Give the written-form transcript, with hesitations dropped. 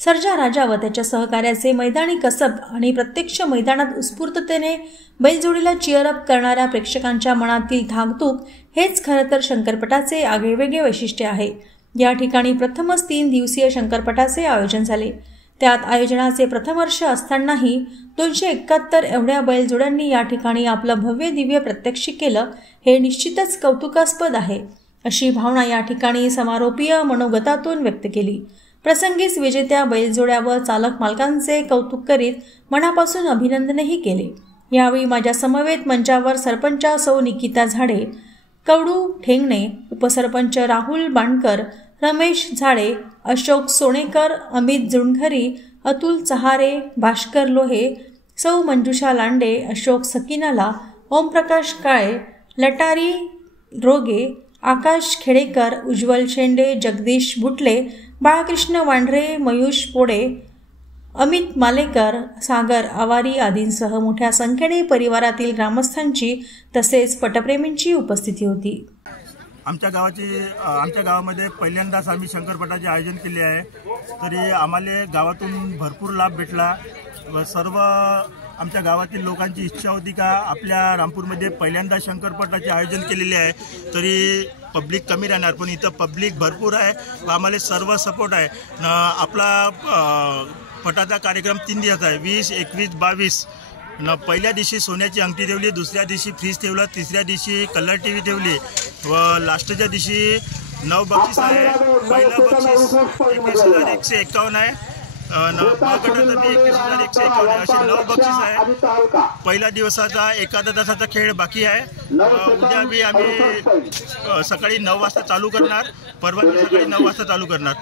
सर्जा राजा व त्याच्या सहकार्याचे मैदानी कसब आणि प्रत्यक्ष मैदानात उत्स्फूर्ततेने बैलजोडीला चीअरअप करणाऱ्या प्रेक्षकांच्या मनातील धाकधूक हेच खरं तर शंकरपटाचे आगळेवेगळे वैशिष्ट्य आहे। या ठिकाणी प्रथमच 3 दिवसीय शंकरपटाचे आयोजन झाले। त्यात आयोजनाचे प्रथम वर्ष असतानाही 271 एवढ्या बैलजोड्यांनी या ठिकाणी आपलं भव्य दिव्य प्रत्यक्षिक केलं हे निश्चितच कौतुकास्पद आहे, अशी भावना या ठिकाणी समारोपीय मनोगतातून व्यक्त केली। प्रसंगीच विजेत्या बैलजोड्या व चालक मालकांचे कौतुक करीत मनापासून अभिनंदनही केले। यावेळी माझ्या समवेत मंचावर सरपंच सौ निकिता झाडे, कवडू ठेंगणे, उपसरपंच राहुल बाणकर, रमेश झाडे, अशोक सोनेकर, अमित जुणघरी, अतुल चहारे, भास्कर लोहे, सौ मंजुषा लांडे, अशोक सकिनाला, ओमप्रकाश काळे, लटारी रोगे, आकाश खेडेकर, उज्ज्वल शेंडे, जगदीश बुटले, बाळकृष्ण वांढरे, मयूष पोडे, अमित मालेकर, सागर आवारी आदींसह मोठ्या संख्येने परिवारातील ग्रामस्थांची तसेच पटप्रेमींची उपस्थिती होती। आमच्या गावामध्ये पहिल्यांदाच आम्ही शंकरपटाचे आयोजन केले आहे, तरी आम्हाला गावातून भरपूर लाभ भेटला व सर्व आमच्या गावातील लोकांची इच्छा होती का आपल्या रामपूरमध्ये पहिल्यांदा शंकरपटाचे आयोजन केलेले आहे, तरी पब्लिक कमी राहणार पण इथं पब्लिक भरपूर आहे व आम्हाला सर्व सपोर्ट आहे। आपला पटाचा कार्यक्रम 3 दिवस आहे, 20, 21, 22 पहिल्या दिवशी सोन्याची अंगठी ठेवली, दुसऱ्या दिवशी फ्रीज ठेवला, तिसऱ्या दिवशी कलर टीव्ही ठेवली व लास्टच्या दिवशी 9 बक्षीस आहे। पहिलं बक्षीस 21,151 आहे, गटाचं बी 21,151 आहे, असे 9 बक्षीस आहे। पहिल्या दिवसाचा एखादा तासाचा खेळ बाकी आहे। उद्या बी आम्ही सकाळी 9 वाजता चालू करणार, परवा सकाळी 9 वाजता चालू करणार।